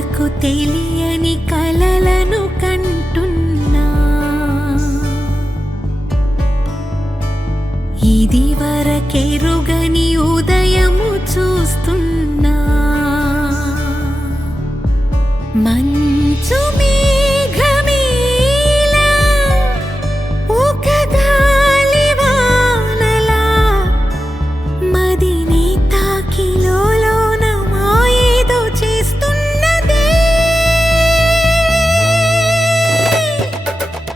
కళ్ళకు తెలియని కలలను కంటున్నా, ఇది వరకెరుగని ఉదయము చూస్తున్నా. మంచు మేఘమేలా ఒక గాలివానలా మదిని తాకిలోన మాయేదో చేస్తున్నదే.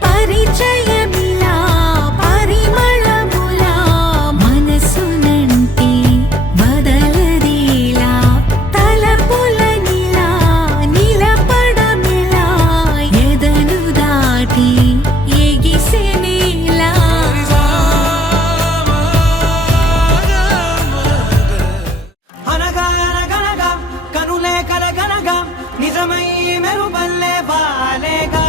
పరిచయమిలా పరిమళములా మనసునంటి వదలదేలా, తలపులనిలా నిలపడమిలా ఎదను దాటి ఎగిసెనేలా. అనగా అనగనగా కనులే కలగనగా నిజమై మెరుపల్లే బాలేగా,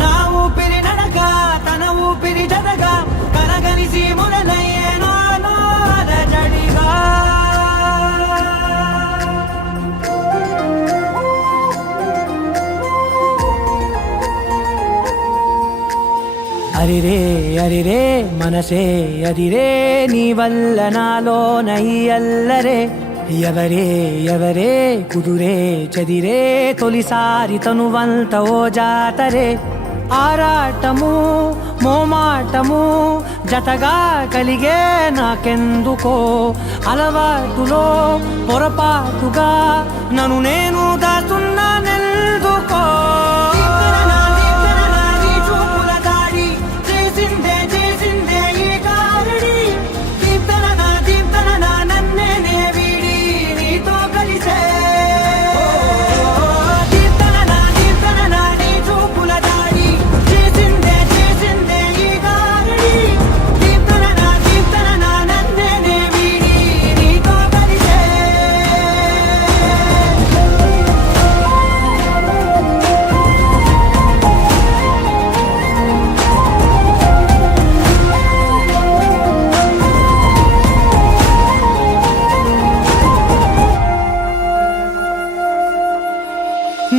నా ఊపిరి నడక తన ఊపిరి జడగా కలగలిసి మొదలయ్యే నాలో అలజడిగా. అరిరే అరిరే మనసే అదిరే, నీ వల్ల నాలో నయ్యల్లరే. ఎవరే ఎవరే కుదురే చదిరే, తొలిసారి తనువంత ఓ జాతరే. ఆరాటము మోమాటము జతగా కలిగే నాకెందుకో, అలవాటులో పొరపాటుగా నన్ను నేను దాస్తున్నానెందుకో.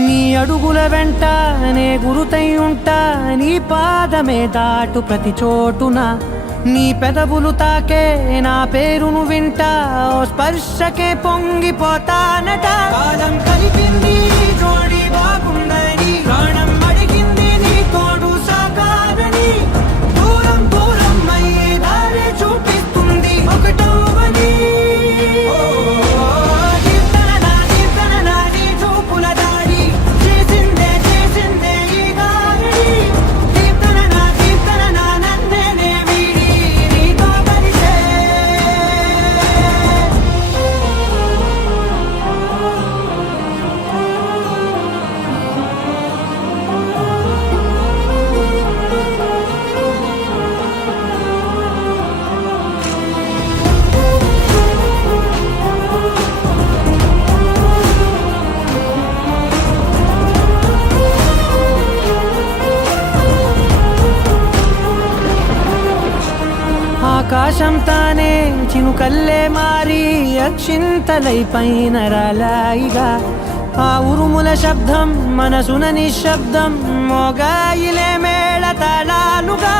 నీ అడుగుల వెంట నే గురుతై ఉంటా, నీ పాదమే దాటు ప్రతి చోటున. నీ పెదవులు తాకే నా పేరును వింటా, ఓ స్పర్శకే పొంగిపోతానట. కాలం కలిపింది జోడి బాగుందని, ప్రాణం అడిగింది నీ తోడు సాగాలని. దూరం దూరం అయ్యే దారి చూపిస్తుంది ఒకటవని. ఆకాశం తానే చినుకల్లే మారి అక్షింతలై పైన రాలాయిగా, ఆ ఉరుముల శబ్దం మనసున నిశ్శబ్దం మోగాయిలే మేళ తాళాలుగా.